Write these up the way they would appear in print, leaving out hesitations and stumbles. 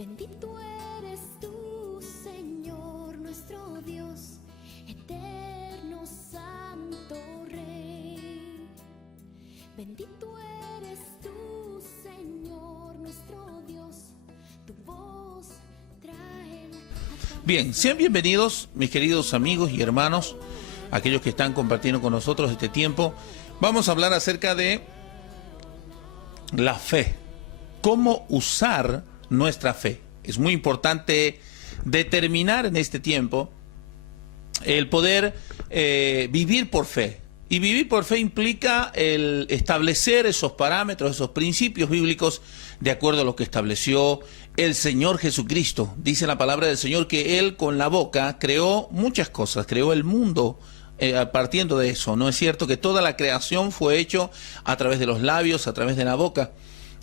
Bendito eres tú, Señor, nuestro Dios, eterno, santo Rey. Bendito eres tú, Señor, nuestro Dios, tu voz trae la... Bien, sean bienvenidos, mis queridos amigos y hermanos, aquellos que están compartiendo con nosotros este tiempo. Vamos a hablar acerca de la fe, cómo usar nuestra fe. Es muy importante determinar en este tiempo el poder vivir por fe. Y vivir por fe implica el establecer esos parámetros, esos principios bíblicos de acuerdo a lo que estableció el Señor Jesucristo. Dice la palabra del Señor que Él con la boca creó muchas cosas, creó el mundo partiendo de eso. ¿No es cierto que toda la creación fue hecho a través de los labios, a través de la boca?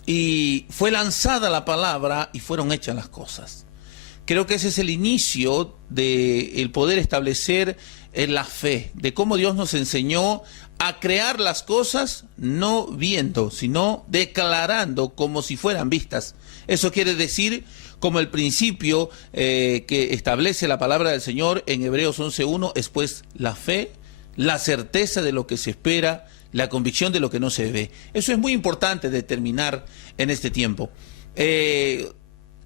Y fue lanzada la palabra y fueron hechas las cosas. Creo que ese es el inicio del poder establecer la fe, de cómo Dios nos enseñó a crear las cosas no viendo, sino declarando como si fueran vistas. Eso quiere decir como el principio que establece la palabra del Señor en Hebreos 11:1, es pues la fe, la certeza de lo que se espera, la convicción de lo que no se ve. Eso es muy importante determinar en este tiempo.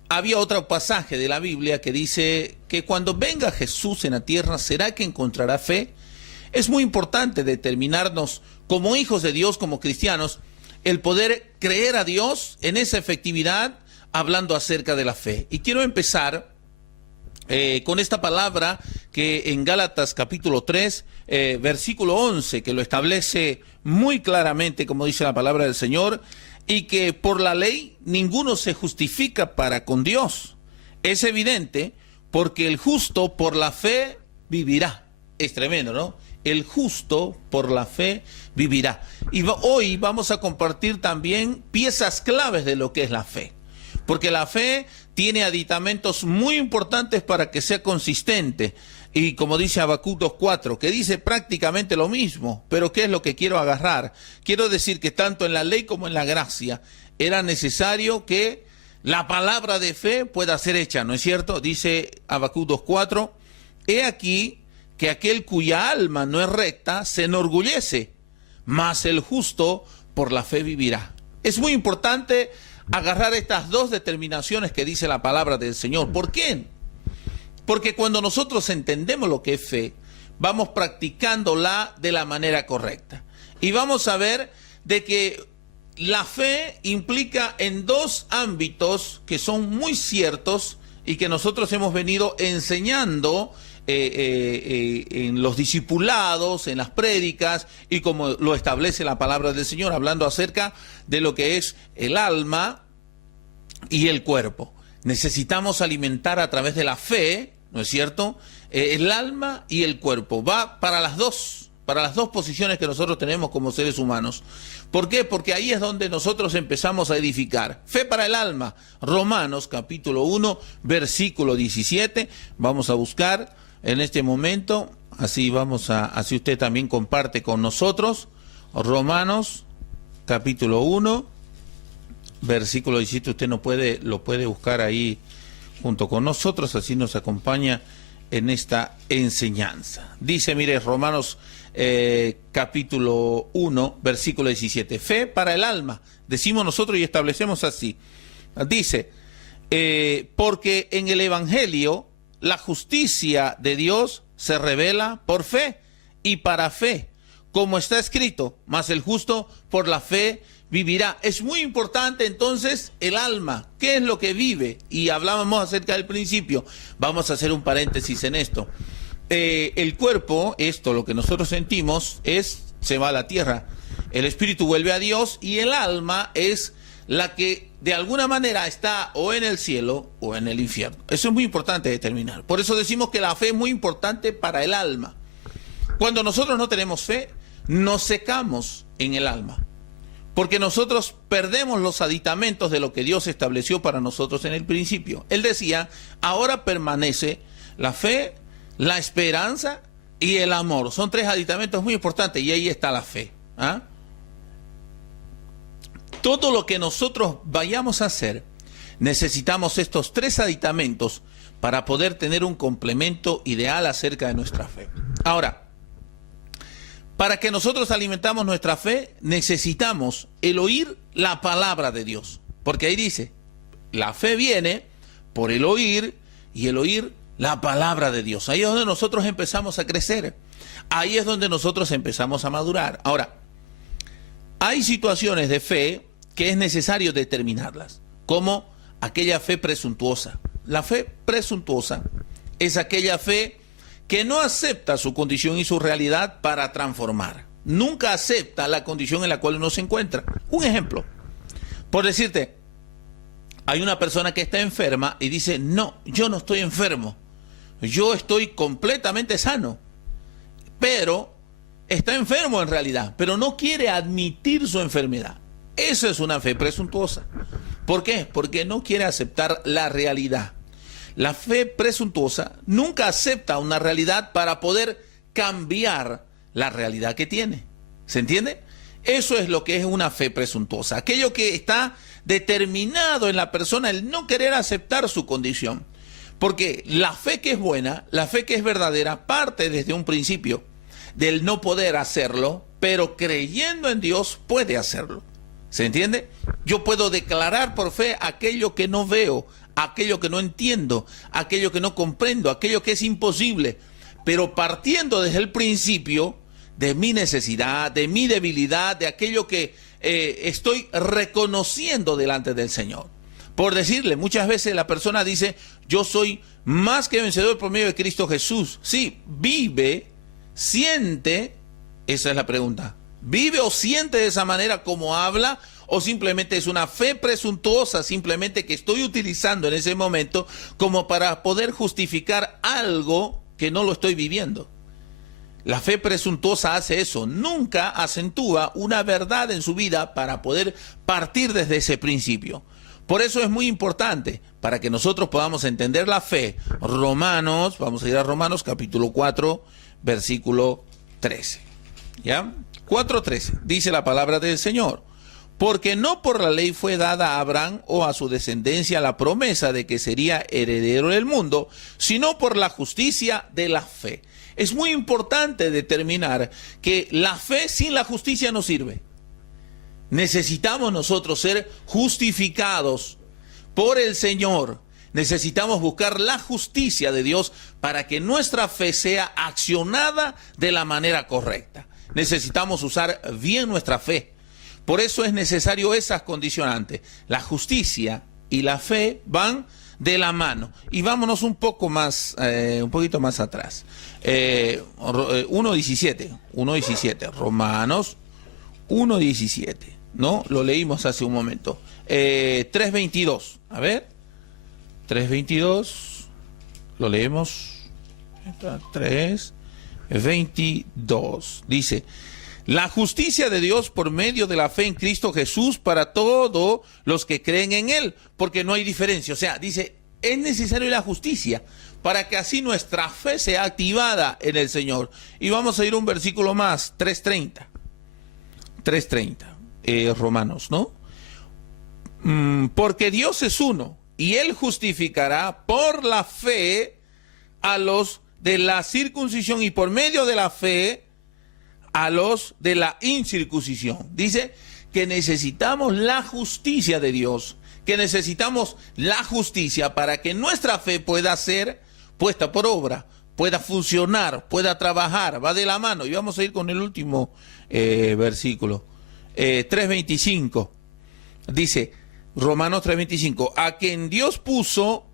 Había otro pasaje de la Biblia que dice que cuando venga Jesús en la tierra, ¿será que encontrará fe? Es muy importante determinarnos como hijos de Dios, como cristianos, el poder creer a Dios en esa efectividad, hablando acerca de la fe. Y quiero empezar con esta palabra que en Gálatas capítulo 3, versículo 11, que lo establece muy claramente, como dice la palabra del Señor, y que por la ley ninguno se justifica para con Dios. Es evidente porque el justo por la fe vivirá. Es tremendo, ¿no? El justo por la fe vivirá. Y hoy vamos a compartir también piezas claves de lo que es la fe. Porque la fe tiene aditamentos muy importantes para que sea consistente. Y como dice Habacuc 2:4, que dice prácticamente lo mismo, pero ¿qué es lo que quiero agarrar? Quiero decir que tanto en la ley como en la gracia era necesario que la palabra de fe pueda ser hecha, ¿no es cierto? Dice Habacuc 2:4, he aquí que aquel cuya alma no es recta se enorgullece, mas el justo por la fe vivirá. Es muy importante agarrar estas dos determinaciones que dice la palabra del Señor. ¿Por qué? Porque cuando nosotros entendemos lo que es fe, vamos practicándola de la manera correcta. Y vamos a ver de que la fe implica en dos ámbitos que son muy ciertos y que nosotros hemos venido enseñando en los discipulados, en las prédicas, y como lo establece la palabra del Señor, hablando acerca de lo que es el alma y el cuerpo. Necesitamos alimentar a través de la fe, ¿no es cierto?, el alma y el cuerpo. Va para las dos posiciones que nosotros tenemos como seres humanos. ¿Por qué? Porque ahí es donde nosotros empezamos a edificar. Fe para el alma. Romanos capítulo 1, versículo 17. Vamos a buscar en este momento, así usted también comparte con nosotros. Romanos capítulo 1, versículo 17, usted lo puede buscar ahí junto con nosotros, así nos acompaña en esta enseñanza. Dice, mire, Romanos capítulo 1, versículo 17, fe para el alma, decimos nosotros y establecemos así. Dice, porque en el Evangelio la justicia de Dios se revela por fe y para fe, como está escrito, mas el justo por la fe vivirá. Es muy importante entonces el alma, ¿qué es lo que vive? Y hablábamos acerca del principio, vamos a hacer un paréntesis en esto. El cuerpo, lo que nosotros sentimos, se va a la tierra, el espíritu vuelve a Dios y el alma es la que de alguna manera está o en el cielo o en el infierno. Eso es muy importante determinar. Por eso decimos que la fe es muy importante para el alma. Cuando nosotros no tenemos fe, nos secamos en el alma. Porque nosotros perdemos los aditamentos de lo que Dios estableció para nosotros en el principio. Él decía, ahora permanece la fe, la esperanza y el amor. Son tres aditamentos muy importantes y ahí está la fe. Todo lo que nosotros vayamos a hacer Necesitamos estos 3 aditamentos para poder tener un complemento ideal acerca de nuestra fe. Ahora, para que nosotros alimentamos nuestra fe, necesitamos el oír la palabra de Dios. Porque ahí dice, la fe viene por el oír y el oír la palabra de Dios. Ahí es donde nosotros empezamos a crecer. Ahí es donde nosotros empezamos a madurar. Ahora, hay situaciones de fe que es necesario determinarlas, como aquella fe presuntuosa. La fe presuntuosa es aquella fe que no acepta su condición y su realidad para transformar. Nunca acepta la condición en la cual uno se encuentra. Un ejemplo, por decirte, hay una persona que está enferma y dice, no, yo no estoy enfermo, yo estoy completamente sano, pero está enfermo en realidad, pero no quiere admitir su enfermedad. Eso es una fe presuntuosa. ¿Por qué? Porque no quiere aceptar la realidad. La fe presuntuosa nunca acepta una realidad para poder cambiar la realidad que tiene. ¿Se entiende? Eso es lo que es una fe presuntuosa. Aquello que está determinado en la persona, el no querer aceptar su condición. Porque la fe que es buena, la fe que es verdadera, parte desde un principio del no poder hacerlo, pero creyendo en Dios puede hacerlo. ¿Se entiende? Yo puedo declarar por fe aquello que no veo, aquello que no entiendo, aquello que no comprendo, aquello que es imposible, pero partiendo desde el principio de mi necesidad, de mi debilidad, de aquello que estoy reconociendo delante del Señor. Por decirle, muchas veces la persona dice, yo soy más que vencedor por medio de Cristo Jesús. Sí, vive, siente, esa es la pregunta. ¿Vive o siente de esa manera como habla? ¿O simplemente es una fe presuntuosa, simplemente que estoy utilizando en ese momento como para poder justificar algo que no lo estoy viviendo? La fe presuntuosa hace eso, nunca acentúa una verdad en su vida para poder partir desde ese principio. Por eso es muy importante, para que nosotros podamos entender la fe, Romanos, vamos a ir a Romanos capítulo 4, versículo 13. ¿Ya? 4:13, dice la palabra del Señor. Porque no por la ley fue dada a Abraham o a su descendencia la promesa de que sería heredero del mundo, sino por la justicia de la fe. Es muy importante determinar que la fe sin la justicia no sirve. Necesitamos nosotros ser justificados por el Señor. Necesitamos buscar la justicia de Dios para que nuestra fe sea accionada de la manera correcta. Necesitamos usar bien nuestra fe. Por eso es necesario esas condicionantes. La justicia y la fe van de la mano. Y vámonos un poquito más atrás. 1.17, Romanos 1.17, ¿no? Lo leímos hace un momento. 3.22, a ver. 3.22, lo leemos. 3.22, dice, la justicia de Dios por medio de la fe en Cristo Jesús para todos los que creen en Él, porque no hay diferencia. O sea, dice, es necesario la justicia para que así nuestra fe sea activada en el Señor. Y vamos a ir un versículo más, 3.30, Romanos, ¿no? Porque Dios es uno y Él justificará por la fe a los de la circuncisión y por medio de la fe a los de la incircuncisión. Dice que necesitamos la justicia de Dios, que necesitamos la justicia para que nuestra fe pueda ser puesta por obra, pueda funcionar, pueda trabajar, va de la mano. Y vamos a ir con el último versículo, 3.25, dice Romanos 3.25, a quien Dios puso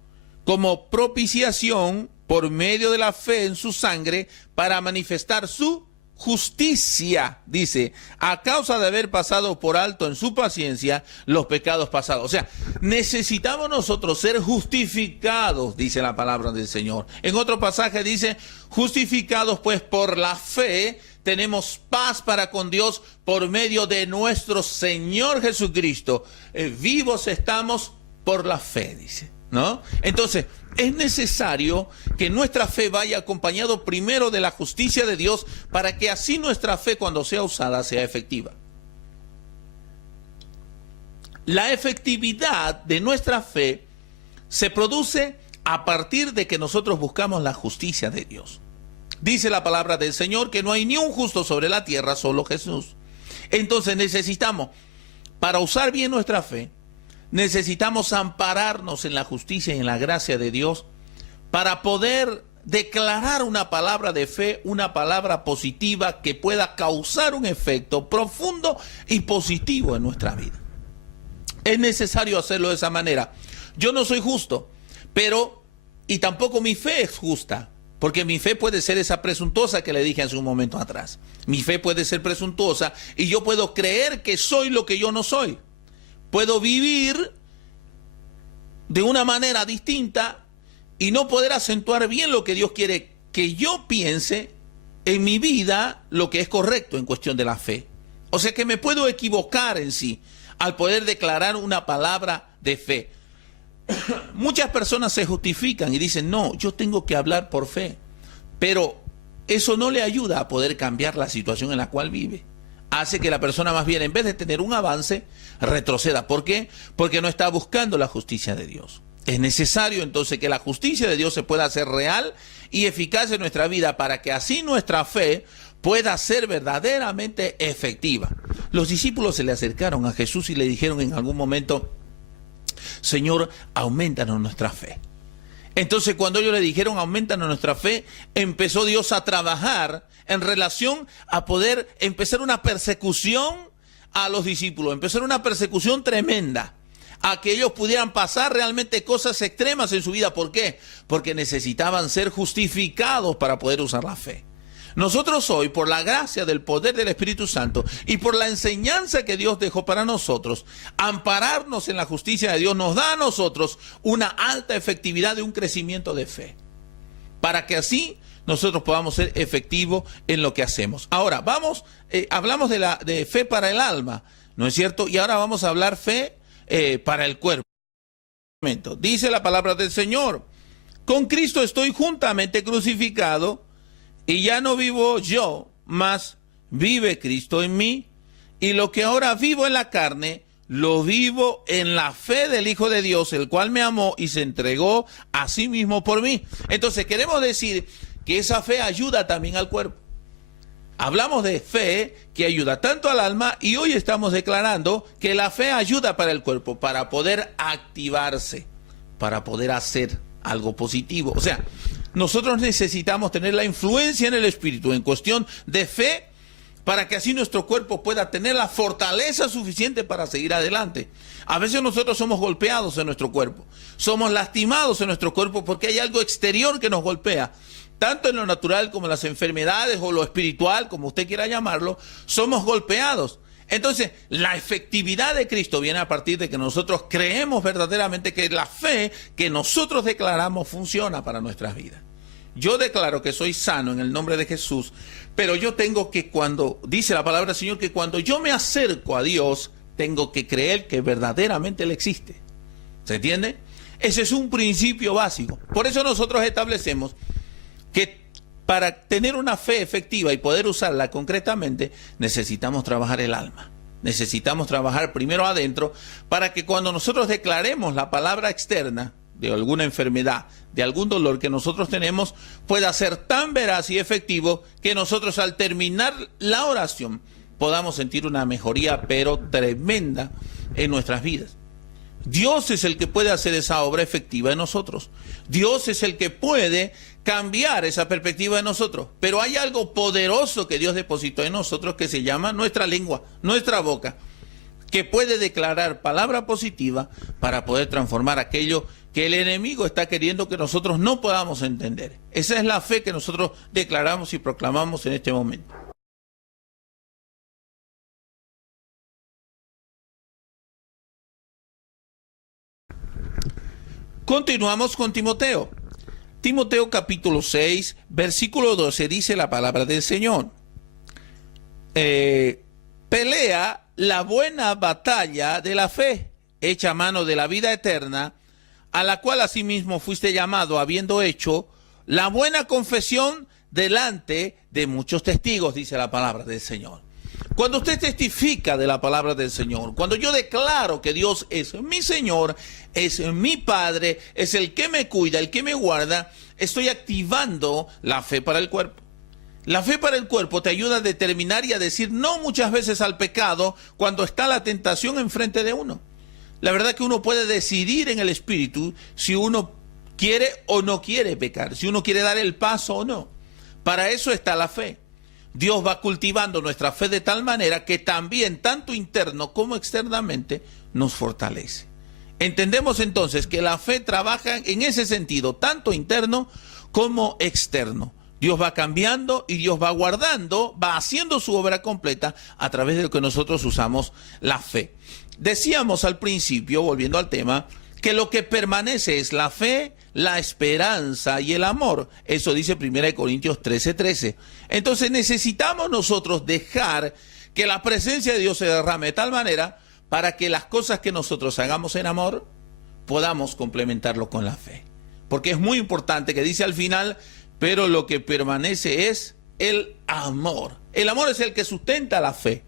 como propiciación por medio de la fe en su sangre para manifestar su justicia, dice, a causa de haber pasado por alto en su paciencia los pecados pasados. O sea, necesitamos nosotros ser justificados, dice la palabra del Señor. En otro pasaje dice, justificados pues por la fe, tenemos paz para con Dios por medio de nuestro Señor Jesucristo. Vivos estamos por la fe, dice, ¿no? Entonces, es necesario que nuestra fe vaya acompañado primero de la justicia de Dios para que así nuestra fe, cuando sea usada, sea efectiva. La efectividad de nuestra fe se produce a partir de que nosotros buscamos la justicia de Dios. Dice la palabra del Señor que no hay ni un justo sobre la tierra, solo Jesús. Entonces necesitamos, para usar bien nuestra fe, necesitamos ampararnos en la justicia y en la gracia de Dios para poder declarar una palabra de fe, una palabra positiva que pueda causar un efecto profundo y positivo en nuestra vida. Es necesario hacerlo de esa manera. Yo no soy justo, y tampoco mi fe es justa, porque mi fe puede ser esa presuntuosa que le dije hace un momento atrás. Mi fe puede ser presuntuosa y yo puedo creer que soy lo que yo no soy. Puedo vivir de una manera distinta y no poder acentuar bien lo que Dios quiere que yo piense en mi vida, lo que es correcto en cuestión de la fe. O sea que me puedo equivocar en sí al poder declarar una palabra de fe. Muchas personas se justifican y dicen, no, yo tengo que hablar por fe, pero eso no le ayuda a poder cambiar la situación en la cual vive. Hace que la persona más bien, en vez de tener un avance, retroceda. ¿Por qué? Porque no está buscando la justicia de Dios. Es necesario entonces que la justicia de Dios se pueda hacer real y eficaz en nuestra vida para que así nuestra fe pueda ser verdaderamente efectiva. Los discípulos se le acercaron a Jesús y le dijeron en algún momento, Señor, aumentanos nuestra fe. Entonces cuando ellos le dijeron aumentanos nuestra fe, empezó Dios a trabajar en relación a poder empezar una persecución a los discípulos, empezar una persecución tremenda, a que ellos pudieran pasar realmente cosas extremas en su vida. ¿Por qué? Porque necesitaban ser justificados para poder usar la fe. Nosotros hoy, por la gracia del poder del Espíritu Santo y por la enseñanza que Dios dejó para nosotros, ampararnos en la justicia de Dios nos da a nosotros una alta efectividad de un crecimiento de fe, para que así nosotros podamos ser efectivos en lo que hacemos. Ahora, hablamos de fe para el alma, ¿no es cierto? Y ahora vamos a hablar fe para el cuerpo. Dice la palabra del Señor, con Cristo estoy juntamente crucificado, y ya no vivo yo, mas vive Cristo en mí. Y lo que ahora vivo en la carne, lo vivo en la fe del Hijo de Dios, el cual me amó y se entregó a sí mismo por mí. Entonces queremos decir que esa fe ayuda también al cuerpo. Hablamos de fe que ayuda tanto al alma y hoy estamos declarando que la fe ayuda para el cuerpo, para poder activarse, para poder hacer algo positivo. O sea, nosotros necesitamos tener la influencia en el Espíritu en cuestión de fe para que así nuestro cuerpo pueda tener la fortaleza suficiente para seguir adelante. A veces nosotros somos golpeados en nuestro cuerpo, somos lastimados en nuestro cuerpo porque hay algo exterior que nos golpea. Tanto en lo natural como en las enfermedades o lo espiritual, como usted quiera llamarlo, somos golpeados. Entonces, la efectividad de Cristo viene a partir de que nosotros creemos verdaderamente que la fe que nosotros declaramos funciona para nuestras vidas. Yo declaro que soy sano en el nombre de Jesús, pero yo tengo que dice la palabra del Señor, que cuando yo me acerco a Dios, tengo que creer que verdaderamente Él existe. ¿Se entiende? Ese es un principio básico. Por eso nosotros establecemos que para tener una fe efectiva y poder usarla concretamente, necesitamos trabajar el alma. Necesitamos trabajar primero adentro para que cuando nosotros declaremos la palabra externa de alguna enfermedad, de algún dolor que nosotros tenemos, pueda ser tan veraz y efectivo que nosotros al terminar la oración podamos sentir una mejoría pero tremenda en nuestras vidas. Dios es el que puede hacer esa obra efectiva en nosotros. Dios es el que puede cambiar esa perspectiva de nosotros. Pero hay algo poderoso que Dios depositó en nosotros que se llama nuestra lengua, nuestra boca, que puede declarar palabra positiva para poder transformar aquello que el enemigo está queriendo que nosotros no podamos entender. Esa es la fe que nosotros declaramos y proclamamos en este momento. Continuamos con Timoteo. Timoteo capítulo 6, versículo 12, dice la palabra del Señor. Pelea la buena batalla de la fe, echa mano de la vida eterna, a la cual asimismo fuiste llamado, habiendo hecho la buena confesión delante de muchos testigos, dice la palabra del Señor. Cuando usted testifica de la palabra del Señor, cuando yo declaro que Dios es mi Señor, es mi Padre, es el que me cuida, el que me guarda, estoy activando la fe para el cuerpo. La fe para el cuerpo te ayuda a determinar y a decir no muchas veces al pecado cuando está la tentación enfrente de uno. La verdad que uno puede decidir en el espíritu si uno quiere o no quiere pecar, si uno quiere dar el paso o no. Para eso está la fe. Dios va cultivando nuestra fe de tal manera que también, tanto interno como externamente, nos fortalece. Entendemos entonces que la fe trabaja en ese sentido, tanto interno como externo. Dios va cambiando y Dios va guardando, va haciendo su obra completa a través de lo que nosotros usamos la fe. Decíamos al principio, volviendo al tema, que lo que permanece es la fe, la esperanza y el amor. Eso dice 1 Corintios 13:13. Entonces necesitamos nosotros dejar que la presencia de Dios se derrame de tal manera para que las cosas que nosotros hagamos en amor podamos complementarlo con la fe. Porque es muy importante que dice al final, pero lo que permanece es el amor. El amor es el que sustenta la fe.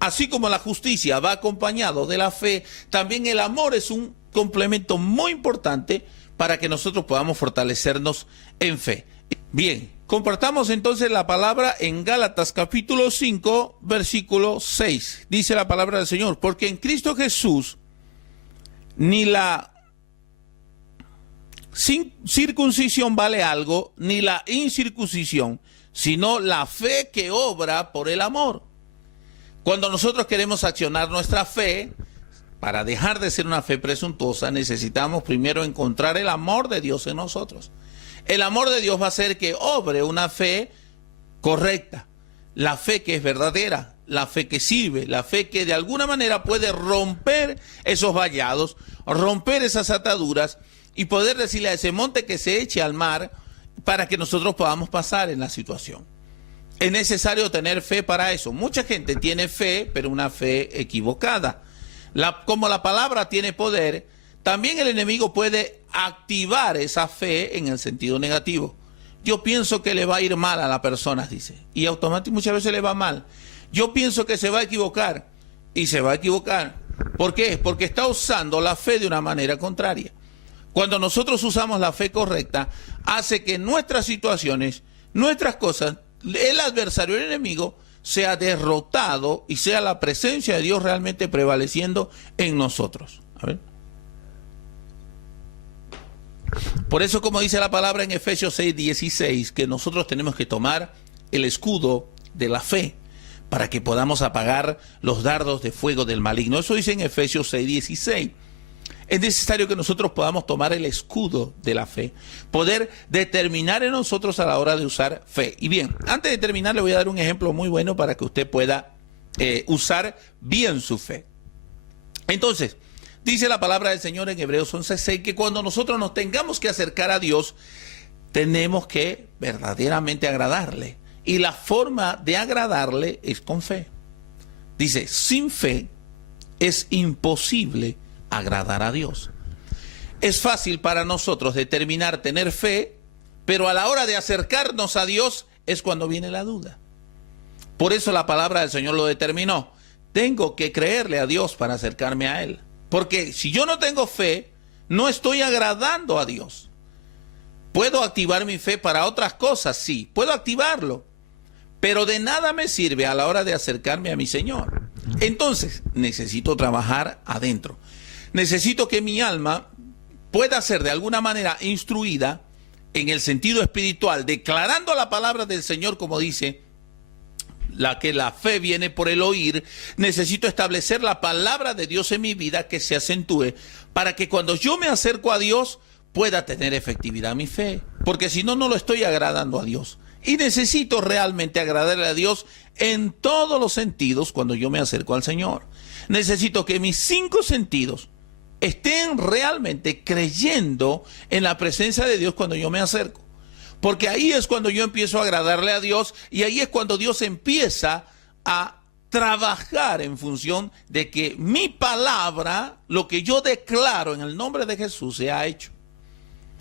Así como la justicia va acompañado de la fe, también el amor es un complemento muy importante para que nosotros podamos fortalecernos en fe. Bien, compartamos entonces la palabra en Gálatas capítulo 5, versículo 6. Dice la palabra del Señor, porque en Cristo Jesús ni la circuncisión vale algo, ni la incircuncisión, sino la fe que obra por el amor. Cuando nosotros queremos accionar nuestra fe, para dejar de ser una fe presuntuosa, necesitamos primero encontrar el amor de Dios en nosotros. El amor de Dios va a hacer que obre una fe correcta, la fe que es verdadera, la fe que sirve, la fe que de alguna manera puede romper esos vallados, romper esas ataduras y poder decirle a ese monte que se eche al mar para que nosotros podamos pasar en la situación. Es necesario tener fe para eso. Mucha gente tiene fe, pero una fe equivocada. Como la palabra tiene poder, también el enemigo puede activar esa fe en el sentido negativo. Yo pienso que le va a ir mal a la persona, dice, y automáticamente muchas veces le va mal. Yo pienso que se va a equivocar, y se va a equivocar. ¿Por qué? Porque está usando la fe de una manera contraria. Cuando nosotros usamos la fe correcta, hace que nuestras situaciones, nuestras cosas, el adversario, el enemigo, sea derrotado y sea la presencia de Dios realmente prevaleciendo en nosotros. A ver. Por eso, como dice la palabra en Efesios 6:16, que nosotros tenemos que tomar el escudo de la fe para que podamos apagar los dardos de fuego del maligno. Eso dice en Efesios 6:16. Es necesario que nosotros podamos tomar el escudo de la fe, poder determinar en nosotros a la hora de usar fe. Y bien, antes de terminar le voy a dar un ejemplo muy bueno para que usted pueda usar bien su fe. Entonces, dice la palabra del Señor en Hebreos 11:6 que cuando nosotros nos tengamos que acercar a Dios, tenemos que verdaderamente agradarle. Y la forma de agradarle es con fe. Dice, sin fe es imposible agradar a Dios. Es fácil para nosotros determinar tener fe, pero a la hora de acercarnos a Dios es cuando viene la duda. Por eso la palabra del Señor lo determinó. Tengo que creerle a Dios para acercarme a Él. Porque si yo no tengo fe, no estoy agradando a Dios. ¿Puedo activar mi fe para otras cosas? Sí, puedo activarlo. Pero de nada me sirve a la hora de acercarme a mi Señor. Entonces, necesito trabajar adentro. Necesito que mi alma pueda ser de alguna manera instruida en el sentido espiritual, declarando la palabra del Señor, como dice, que la fe viene por el oír. Necesito establecer la palabra de Dios en mi vida que se acentúe para que cuando yo me acerco a Dios pueda tener efectividad mi fe, porque si no, no lo estoy agradando a Dios. Y necesito realmente agradarle a Dios en todos los sentidos cuando yo me acerco al Señor. Necesito que mis 5 sentidos estén realmente creyendo en la presencia de Dios cuando yo me acerco. Porque ahí es cuando yo empiezo a agradarle a Dios y ahí es cuando Dios empieza a trabajar en función de que mi palabra, lo que yo declaro en el nombre de Jesús, se ha hecho.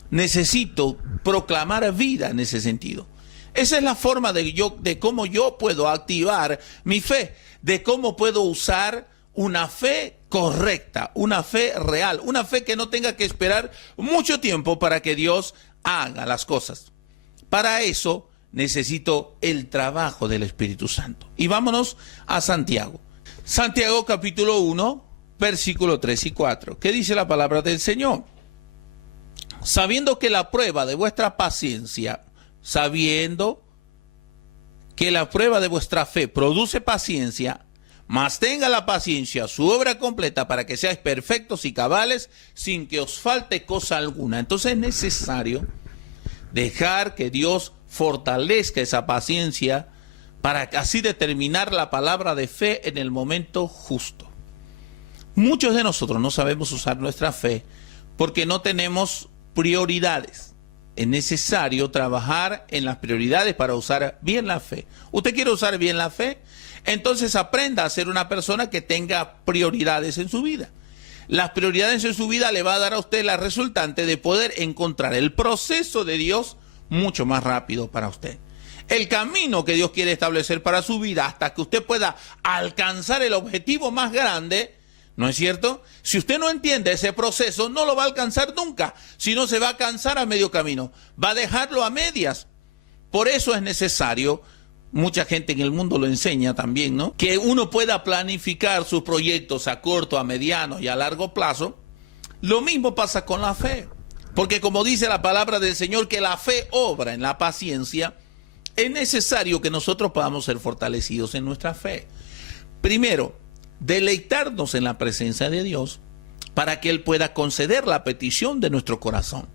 Necesito proclamar vida en ese sentido. Esa es la forma de cómo yo puedo activar mi fe, de cómo puedo usar una fe correcta, una fe real, una fe que no tenga que esperar mucho tiempo para que Dios haga las cosas. Para eso necesito el trabajo del Espíritu Santo. Y vámonos a Santiago. Santiago capítulo 1, versículo 3 y 4. ¿Qué dice la palabra del Señor? Sabiendo que la prueba de vuestra paciencia, sabiendo que la prueba de vuestra fe produce paciencia, mas tenga la paciencia su obra completa para que seáis perfectos y cabales sin que os falte cosa alguna. Entonces es necesario dejar que Dios fortalezca esa paciencia para así determinar la palabra de fe en el momento justo. Muchos de nosotros no sabemos usar nuestra fe porque no tenemos prioridades. Es necesario trabajar en las prioridades para usar bien la fe. ¿Usted quiere usar bien la fe? Entonces aprenda a ser una persona que tenga prioridades en su vida. Las prioridades en su vida le va a dar a usted la resultante de poder encontrar el proceso de Dios mucho más rápido para usted. El camino que Dios quiere establecer para su vida hasta que usted pueda alcanzar el objetivo más grande, ¿no es cierto? Si usted no entiende ese proceso, no lo va a alcanzar nunca, sino se va a cansar a medio camino, va a dejarlo a medias. Por eso es necesario, mucha gente en el mundo lo enseña también, ¿no?, que uno pueda planificar sus proyectos a corto, a mediano y a largo plazo. Lo mismo pasa con la fe, porque como dice la palabra del Señor, que la fe obra en la paciencia, es necesario que nosotros podamos ser fortalecidos en nuestra fe. Primero, deleitarnos en la presencia de Dios para que Él pueda conceder la petición de nuestro corazón.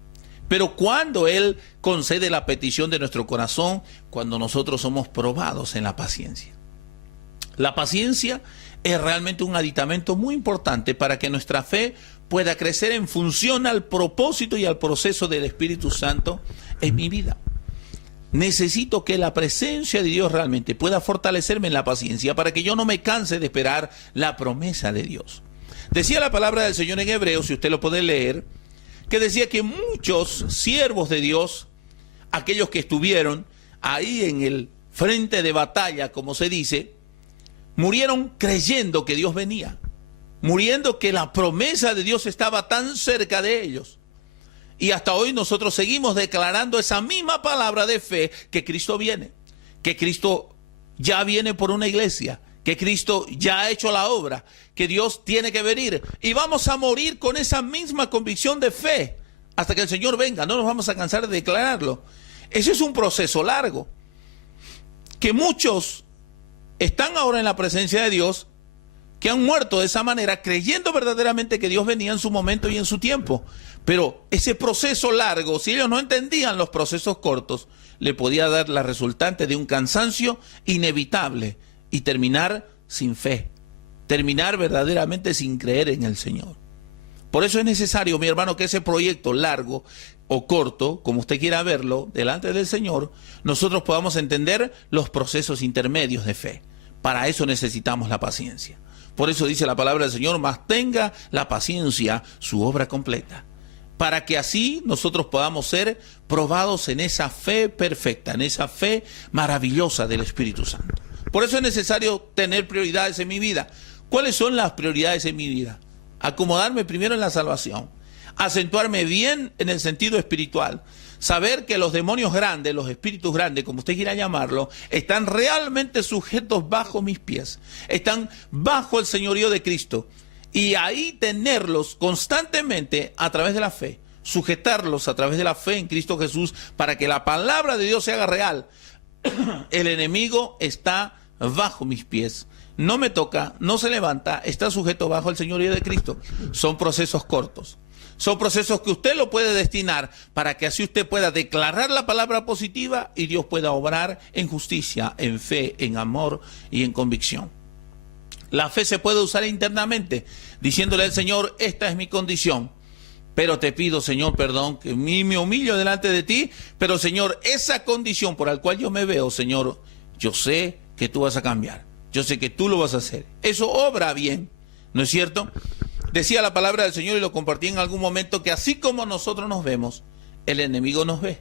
Pero cuando Él concede la petición de nuestro corazón, cuando nosotros somos probados en la paciencia. La paciencia es realmente un aditamento muy importante para que nuestra fe pueda crecer en función al propósito y al proceso del Espíritu Santo en mi vida. Necesito que la presencia de Dios realmente pueda fortalecerme en la paciencia para que yo no me canse de esperar la promesa de Dios. Decía la palabra del Señor en Hebreos, si usted lo puede leer, que decía que muchos siervos de Dios, aquellos que estuvieron ahí en el frente de batalla, como se dice, murieron creyendo que Dios venía, muriendo que la promesa de Dios estaba tan cerca de ellos. Y hasta hoy nosotros seguimos declarando esa misma palabra de fe, que Cristo viene, que Cristo ya viene por una iglesia, que Cristo ya ha hecho la obra, que Dios tiene que venir. Y vamos a morir con esa misma convicción de fe hasta que el Señor venga. No nos vamos a cansar de declararlo. Ese es un proceso largo, que muchos están ahora en la presencia de Dios, que han muerto de esa manera, creyendo verdaderamente que Dios venía en su momento y en su tiempo. Pero ese proceso largo, si ellos no entendían los procesos cortos, le podía dar la resultante de un cansancio inevitable y terminar sin fe, terminar verdaderamente sin creer en el Señor. Por eso es necesario, mi hermano, que ese proyecto largo o corto, como usted quiera verlo, delante del Señor, nosotros podamos entender los procesos intermedios de fe. Para eso necesitamos la paciencia. Por eso dice la palabra del Señor, mas tenga la paciencia su obra completa, para que así nosotros podamos ser probados en esa fe perfecta, en esa fe maravillosa del Espíritu Santo. Por eso es necesario tener prioridades en mi vida. ¿Cuáles son las prioridades en mi vida? Acomodarme primero en la salvación, acentuarme bien en el sentido espiritual, saber que los demonios grandes, los espíritus grandes, como usted quiera llamarlo, están realmente sujetos bajo mis pies, están bajo el señorío de Cristo. Y ahí tenerlos constantemente a través de la fe, sujetarlos a través de la fe en Cristo Jesús para que la palabra de Dios se haga real. El enemigo está bajo mis pies, no me toca, no se levanta, está sujeto bajo el señorío de Cristo. Son procesos cortos, son procesos que usted lo puede destinar para que así usted pueda declarar la palabra positiva y Dios pueda obrar en justicia, en fe, en amor y en convicción. La fe se puede usar internamente, diciéndole al Señor, esta es mi condición, pero te pido, Señor, perdón, que me humillo delante de ti, pero Señor, esa condición por la cual yo me veo, Señor, yo sé que tú vas a cambiar, yo sé que tú lo vas a hacer. Eso obra bien, ¿no es cierto? Decía la palabra del Señor y lo compartí en algún momento, que así como nosotros nos vemos, el enemigo nos ve.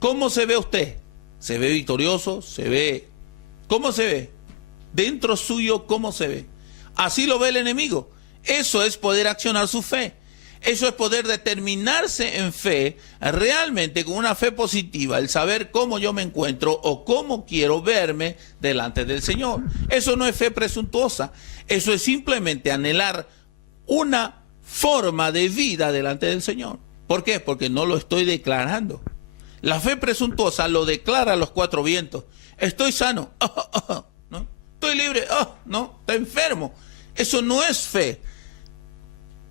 ¿Cómo se ve usted? se ve victorioso, se ve... ¿Cómo se ve? Dentro suyo, ¿cómo se ve? Así lo ve el enemigo. Eso es poder accionar su fe. Eso es poder determinarse en fe, realmente con una fe positiva, el saber cómo yo me encuentro o cómo quiero verme delante del Señor. Eso no es fe presuntuosa, eso es simplemente anhelar una forma de vida delante del Señor. ¿Por qué? Porque no lo estoy declarando. La fe presuntuosa lo declara a los cuatro vientos. Estoy sano, ¿no? Estoy libre, no, está enfermo. Eso no es fe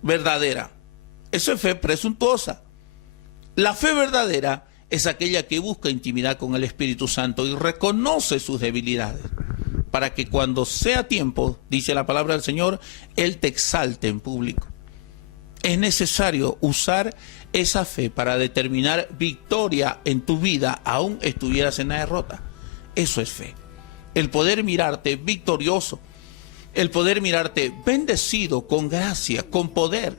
verdadera. Eso es fe presuntuosa. La fe verdadera es aquella que busca intimidad con el Espíritu Santo y reconoce sus debilidades, para que cuando sea tiempo, dice la palabra del Señor, Él te exalte en público. Es necesario usar esa fe para determinar victoria en tu vida, aún estuvieras en la derrota. Eso es fe. El poder mirarte victorioso, el poder mirarte bendecido, con gracia, con poder.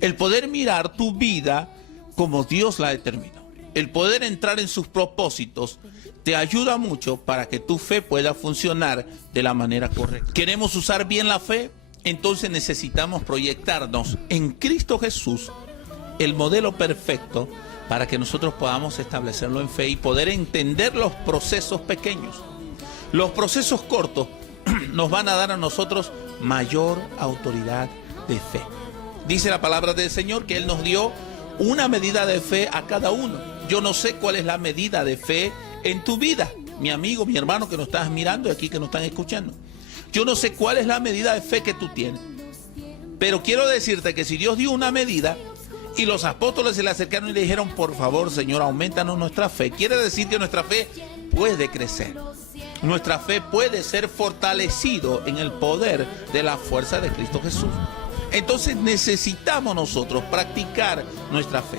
El poder mirar tu vida como Dios la determinó. El poder entrar en sus propósitos te ayuda mucho para que tu fe pueda funcionar de la manera correcta. ¿Queremos usar bien la fe? Entonces necesitamos proyectarnos en Cristo Jesús, el modelo perfecto, para que nosotros podamos establecerlo en fe y poder entender los procesos pequeños. Los procesos cortos nos van a dar a nosotros mayor autoridad de fe. Dice la palabra del Señor que Él nos dio una medida de fe a cada uno. Yo no sé cuál es la medida de fe en tu vida, mi amigo, mi hermano que nos estás mirando y aquí que nos están escuchando. Yo no sé cuál es la medida de fe que tú tienes. Pero quiero decirte que si Dios dio una medida y los apóstoles se le acercaron y le dijeron, por favor, Señor, aumentanos nuestra fe, quiere decir que nuestra fe puede crecer. Nuestra fe puede ser fortalecido en el poder de la fuerza de Cristo Jesús. Entonces necesitamos nosotros practicar nuestra fe.